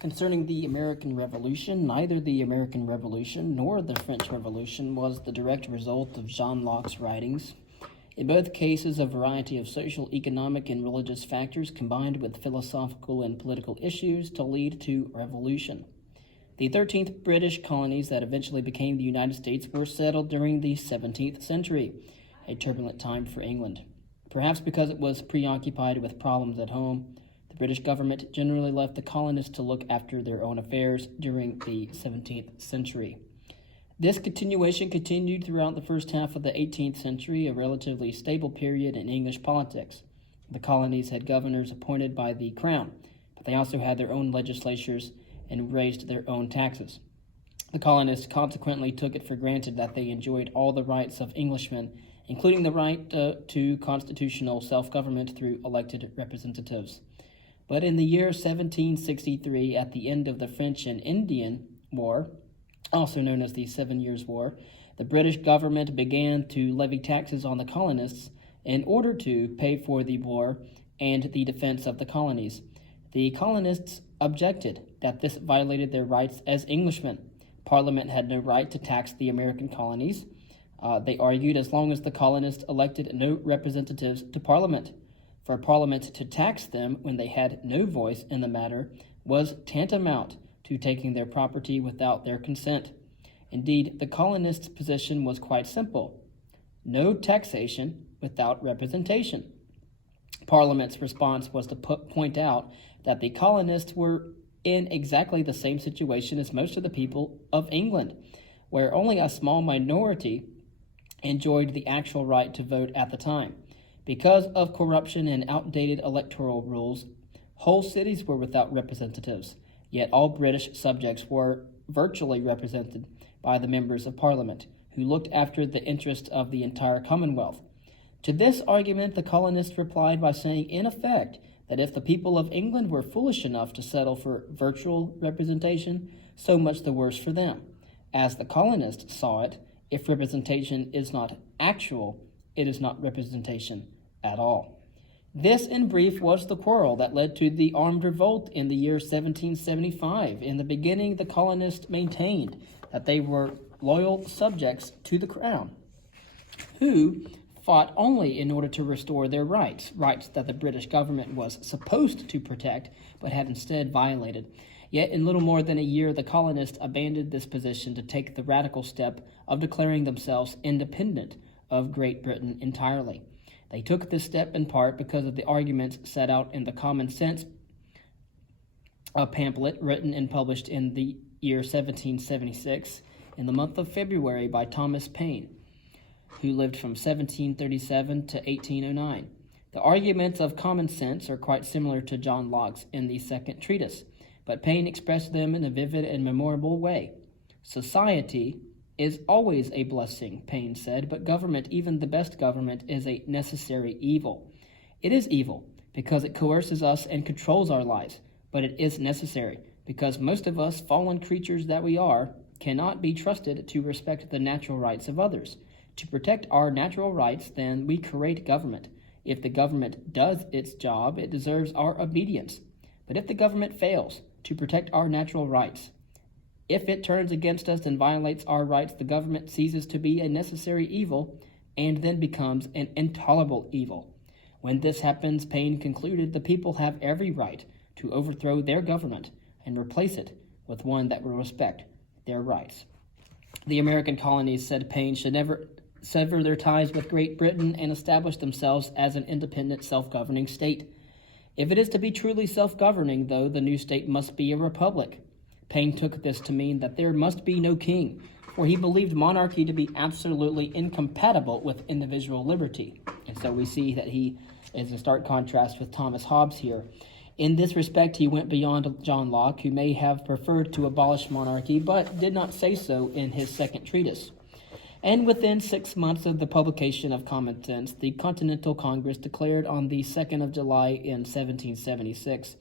Concerning the American Revolution, neither the American Revolution nor the French Revolution was the direct result of John Locke's writings. In both cases, a variety of social, economic, and religious factors combined with philosophical and political issues to lead to revolution. The 13th British colonies that eventually became the United States were settled during the 17th century, a turbulent time for England. Perhaps because it was preoccupied with problems at home, the British government generally left the colonists to look after their own affairs during the 17th century. This continuation continued throughout the first half of the 18th century, a relatively stable period in English politics. The colonies had governors appointed by the crown, but they also had their own legislatures and raised their own taxes. The colonists consequently took it for granted that they enjoyed all the rights of Englishmen, including the right to constitutional self-government through elected representatives. But in the year 1763, at the end of the French and Indian War, also known as the 7 Years' War, the British government began to levy taxes on the colonists in order to pay for the war and the defense of the colonies. The colonists objected that this violated their rights as Englishmen. Parliament had no right to tax the American colonies. They argued as long as the colonists elected no representatives to Parliament. For Parliament to tax them when they had no voice in the matter was tantamount to taking their property without their consent. Indeed, the colonists' position was quite simple: no taxation without representation. Parliament's response was to point out that the colonists were in exactly the same situation as most of the people of England, where only a small minority enjoyed the actual right to vote at the time. Because of corruption and outdated electoral rules, whole cities were without representatives, yet all British subjects were virtually represented by the members of Parliament, who looked after the interests of the entire Commonwealth. To this argument, the colonists replied by saying, in effect, that if the people of England were foolish enough to settle for virtual representation, so much the worse for them. As the colonists saw it, if representation is not actual, it is not representation at all. This, in brief, was the quarrel that led to the armed revolt in the year 1775. In the beginning, the colonists maintained that they were loyal subjects to the crown, who fought only in order to restore their rights that the British government was supposed to protect, but had instead violated. Yet in little more than a year, the colonists abandoned this position to take the radical step of declaring themselves independent of Great Britain entirely. They took this step in part because of the arguments set out in the Common Sense pamphlet written and published in the year 1776 in the month of February by Thomas Paine, who lived from 1737 to 1809. The arguments of common sense are quite similar to John Locke's in the second treatise, but Paine expressed them in a vivid and memorable way. Society is always a blessing, Paine said, but government, even the best government, is a necessary evil. It is evil because it coerces us and controls our lives, but it is necessary because most of us, fallen creatures that we are, cannot be trusted to respect the natural rights of others. To protect our natural rights, then, we create government. If the government does its job, it deserves our obedience. But if the government fails to protect our natural rights, if it turns against us and violates our rights, the government ceases to be a necessary evil and then becomes an intolerable evil. When this happens, Paine concluded, the people have every right to overthrow their government and replace it with one that will respect their rights. The American colonies, said Paine, should never sever their ties with Great Britain and establish themselves as an independent, self-governing state. If it is to be truly self-governing, though, the new state must be a republic. Paine took this to mean that there must be no king, for he believed monarchy to be absolutely incompatible with individual liberty. And so we see that he is in stark contrast with Thomas Hobbes here. In this respect, he went beyond John Locke, who may have preferred to abolish monarchy, but did not say so in his second treatise. And within 6 months of the publication of Common Sense, the Continental Congress declared on the 2nd of July in 1776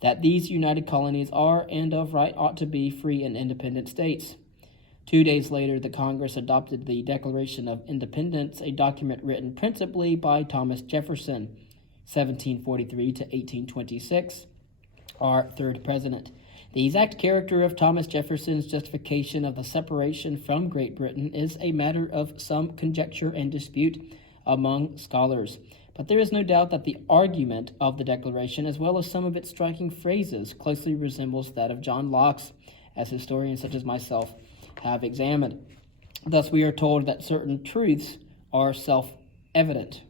that these united colonies are and of right ought to be free and independent states. 2 days later, the Congress adopted the Declaration of Independence, a document written principally by Thomas Jefferson, 1743 to 1826, our third president. The exact character of Thomas Jefferson's justification of the separation from Great Britain is a matter of some conjecture and dispute among scholars. But there is no doubt that the argument of the Declaration, as well as some of its striking phrases, closely resembles that of John Locke's, as historians such as myself have examined. Thus, we are told that certain truths are self-evident.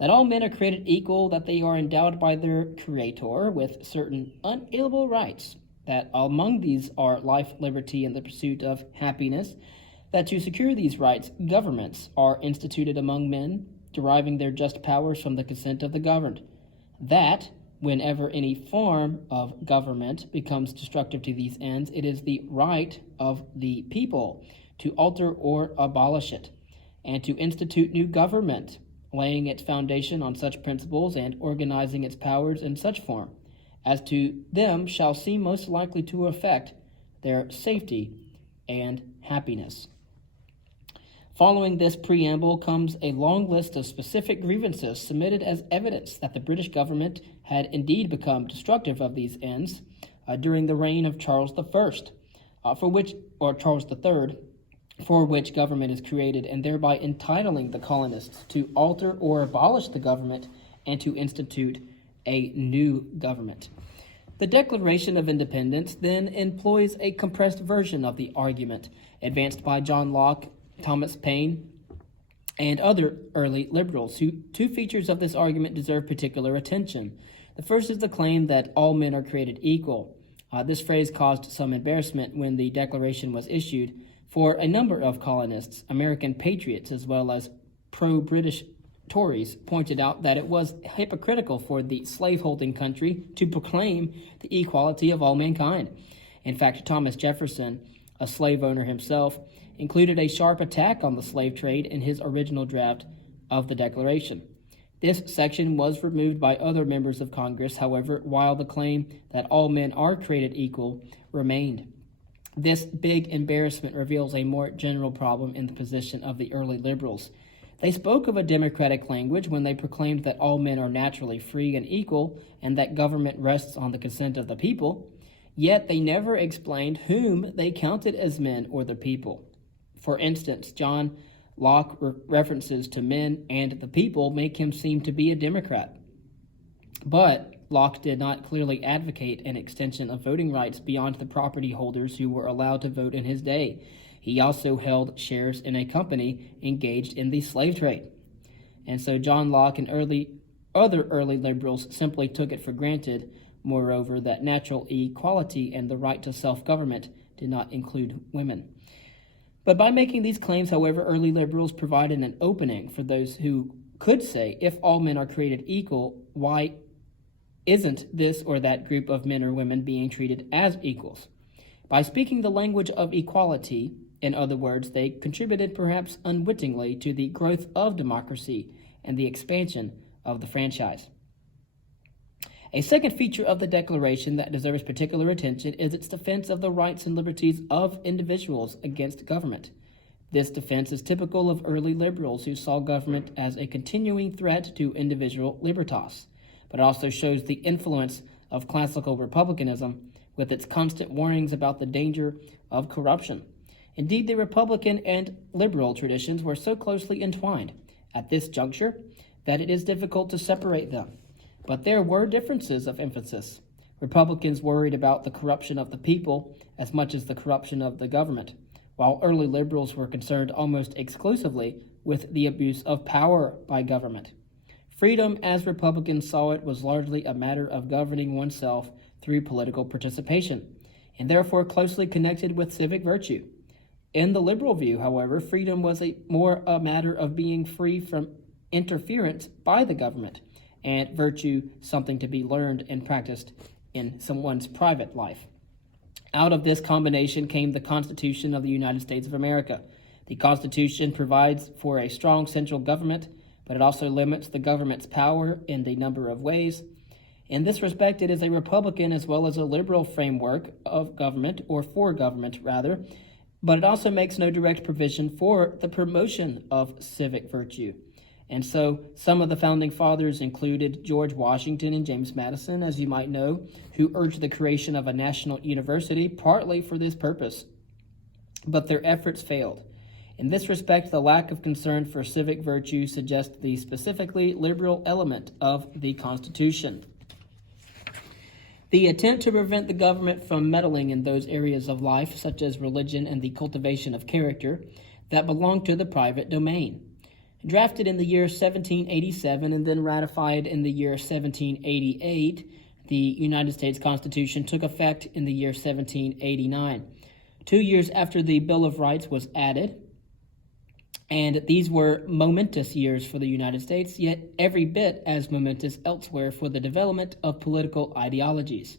That all men are created equal, that they are endowed by their Creator with certain unalienable rights, that among these are life, liberty, and the pursuit of happiness, that to secure these rights, governments are instituted among men, deriving their just powers from the consent of the governed, that whenever any form of government becomes destructive to these ends, it is the right of the people to alter or abolish it, and to institute new government, laying its foundation on such principles and organizing its powers in such form as to them shall seem most likely to affect their safety and happiness. Following this preamble comes a long list of specific grievances submitted as evidence that the British government had indeed become destructive of these ends during the reign of Charles I, Charles III, for which government is created, and thereby entitling the colonists to alter or abolish the government and to institute a new government. The Declaration of Independence then employs a compressed version of the argument advanced by John Locke, Thomas Paine, and other early liberals. Two features of this argument deserve particular attention. The first is the claim that all men are created equal. This phrase caused some embarrassment when the Declaration was issued, for a number of colonists, American patriots, as well as pro-British Tories, pointed out that it was hypocritical for the slaveholding country to proclaim the equality of all mankind. In fact, Thomas Jefferson, a slave owner himself, included a sharp attack on the slave trade in his original draft of the Declaration. This section was removed by other members of Congress, however, while the claim that all men are created equal remained. This big embarrassment reveals a more general problem in the position of the early liberals. They spoke of a democratic language when they proclaimed that all men are naturally free and equal and that government rests on the consent of the people, yet they never explained whom they counted as men or the people. For instance, John Locke references to men and the people make him seem to be a Democrat. But Locke did not clearly advocate an extension of voting rights beyond the property holders who were allowed to vote in his day. He also held shares in a company engaged in the slave trade. And so John Locke and other early liberals simply took it for granted, moreover, that natural equality and the right to self-government did not include women. But by making these claims, however, early liberals provided an opening for those who could say, if all men are created equal, why isn't this or that group of men or women being treated as equals? By speaking the language of equality, in other words, they contributed perhaps unwittingly to the growth of democracy and the expansion of the franchise. A second feature of the Declaration that deserves particular attention is its defense of the rights and liberties of individuals against government. This defense is typical of early liberals who saw government as a continuing threat to individual libertas, but also shows the influence of classical republicanism with its constant warnings about the danger of corruption. Indeed, the Republican and liberal traditions were so closely entwined at this juncture that it is difficult to separate them. But there were differences of emphasis. Republicans worried about the corruption of the people as much as the corruption of the government, while early liberals were concerned almost exclusively with the abuse of power by government. Freedom, as Republicans saw it, was largely a matter of governing oneself through political participation, and therefore closely connected with civic virtue. In the liberal view, however, freedom was more a matter of being free from interference by the government, and virtue something to be learned and practiced in someone's private life. Out of this combination came the Constitution of the United States of America. The Constitution provides for a strong central government, but it also limits the government's power in a number of ways. In this respect, it is a Republican as well as a liberal framework of government, or for government rather, but it also makes no direct provision for the promotion of civic virtue. And so some of the founding fathers included George Washington and James Madison, as you might know, who urged the creation of a national university partly for this purpose. But their efforts failed. In this respect, the lack of concern for civic virtue suggests the specifically liberal element of the Constitution. The attempt to prevent the government from meddling in those areas of life, such as religion and the cultivation of character, that belong to the private domain. Drafted in the year 1787 and then ratified in the year 1788, the United States Constitution took effect in the year 1789. 2 years after the Bill of Rights was added, and these were momentous years for the United States, yet every bit as momentous elsewhere for the development of political ideologies.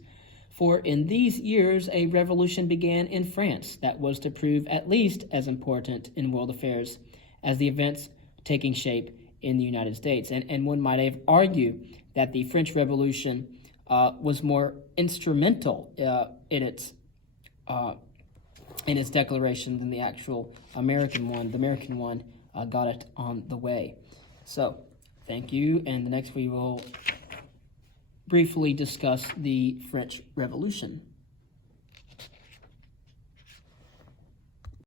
For in these years, a revolution began in France that was to prove at least as important in world affairs as the events taking shape in the United States. And one might argue that the French Revolution was more instrumental in its declaration than the actual American one. The American one got it on the way. So, thank you. And the next we will briefly discuss the French Revolution.